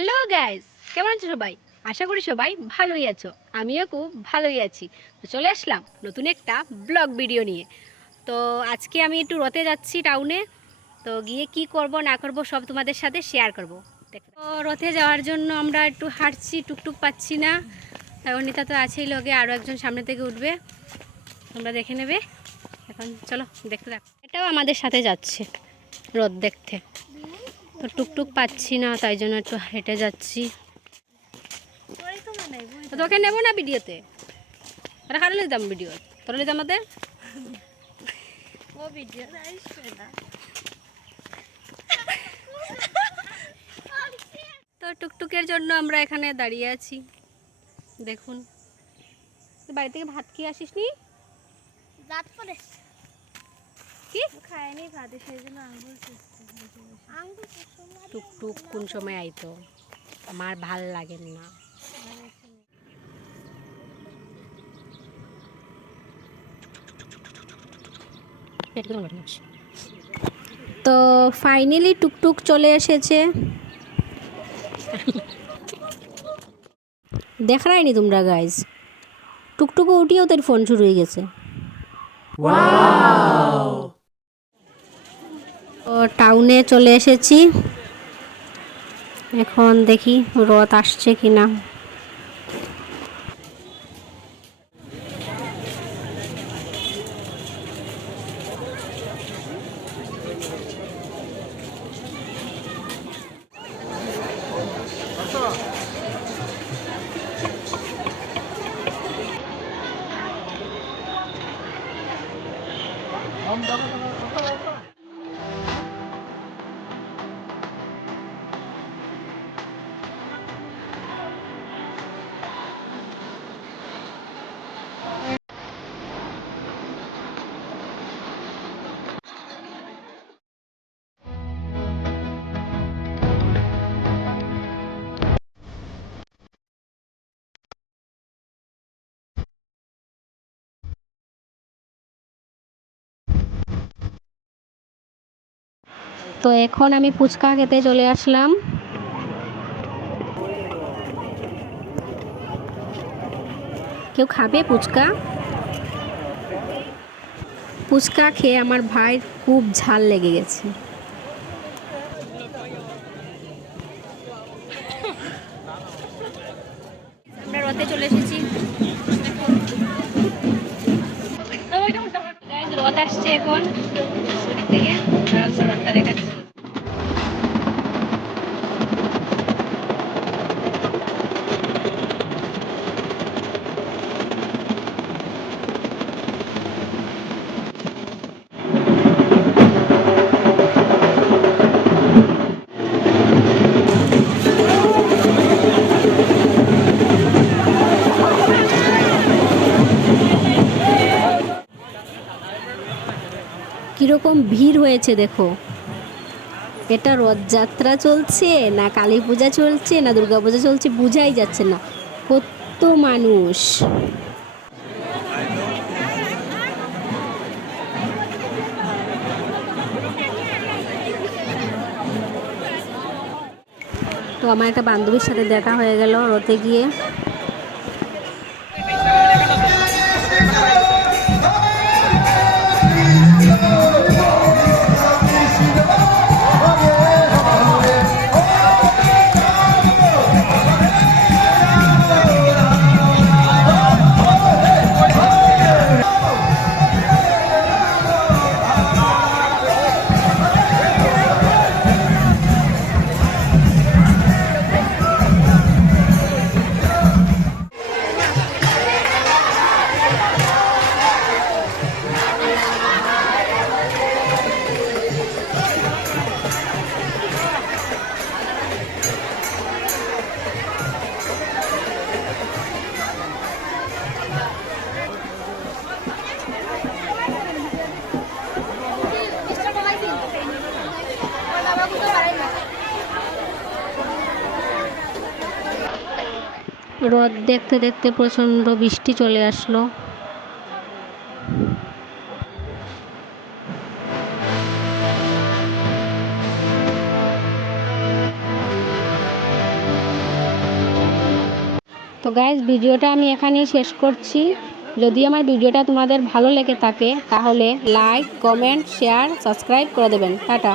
Hello guys, কেমন আছো সবাই? আশা করি সবাই ভালোই আছো। আমিও খুব ভালোই আছি। তো চলে আসলাম নতুন একটা ব্লগ ভিডিও নিয়ে। তো আজকে আমি একটু রথে যাচ্ছি টাউনে। তো গিয়ে কি করব না করব সব তোমাদের সাথে শেয়ার করব। তো রথে যাওয়ার জন্য আমরা একটু হাঁটছি, টুকটুক পাচ্ছি না। অনিতা তো আছেই লগে, আরও একজন সামনে থেকে উঠবে, তোমরা দেখে নেবে। এখন চলো দেখতে থাকো। এটাও আমাদের সাথে যাচ্ছে রথ দেখতে। তো টুকটুক পাচ্ছি না, তাই জন্য একটু হেঁটে যাচ্ছি। তোকে নেবো না ভিডিওতে, ওরা কারো নিতাম ভিডিও, তোরা নিতাম আমাদের তো টুকটুকের জন্য আমরা এখানে দাঁড়িয়ে আছি। দেখুন, বাড়ি থেকে ভাত খেয়ে আসিস নি? কি খায়নি ভাত, সেই জন্য টুকটুক কোন সময় আইতো, আমার ভাল লাগে না। তো ফাইনালি টুকটুক চলে এসেছে। দেখা রায়নি তোমরা গাইজ, টুকটুকু উঠিয়েও তোর ফোন শুরু হয়ে গেছে। তো টাউনে চলে এসেছি, এখন দেখি রথ আসছে কিনা। তো এখন আমি ফুচকা খেতে চলে আসলাম। কেউ খাবে ফুচকা? ফুচকা খেয়ে আমার ভাইয়ের খুব ঝাল লেগে গেছে। আমরা রথে চলে এসেছি, রথ আসছে এখন থেকে দেখাচ্ছি। কিরকম ভিড় হয়েছে দেখো। এটা রথযাত্রা চলছে না কালী পূজা চলছে না দুর্গা পূজা চলছে, বোঝাই যাচ্ছে না, কত মানুষ। তো আমার একটা বান্ধবীর সাথে দেখা হয়ে গেল রথে গিয়ে। রথ দেখতে দেখতে প্রচণ্ড বৃষ্টি চলে আসলো। তো গাইস, ভিডিওটা আমি এখানেই শেষ করছি। যদি আমার ভিডিওটা তোমাদের ভালো লেগে থাকে তাহলে লাইক, কমেন্ট, শেয়ার, সাবস্ক্রাইব করে দেবেন। টাটা।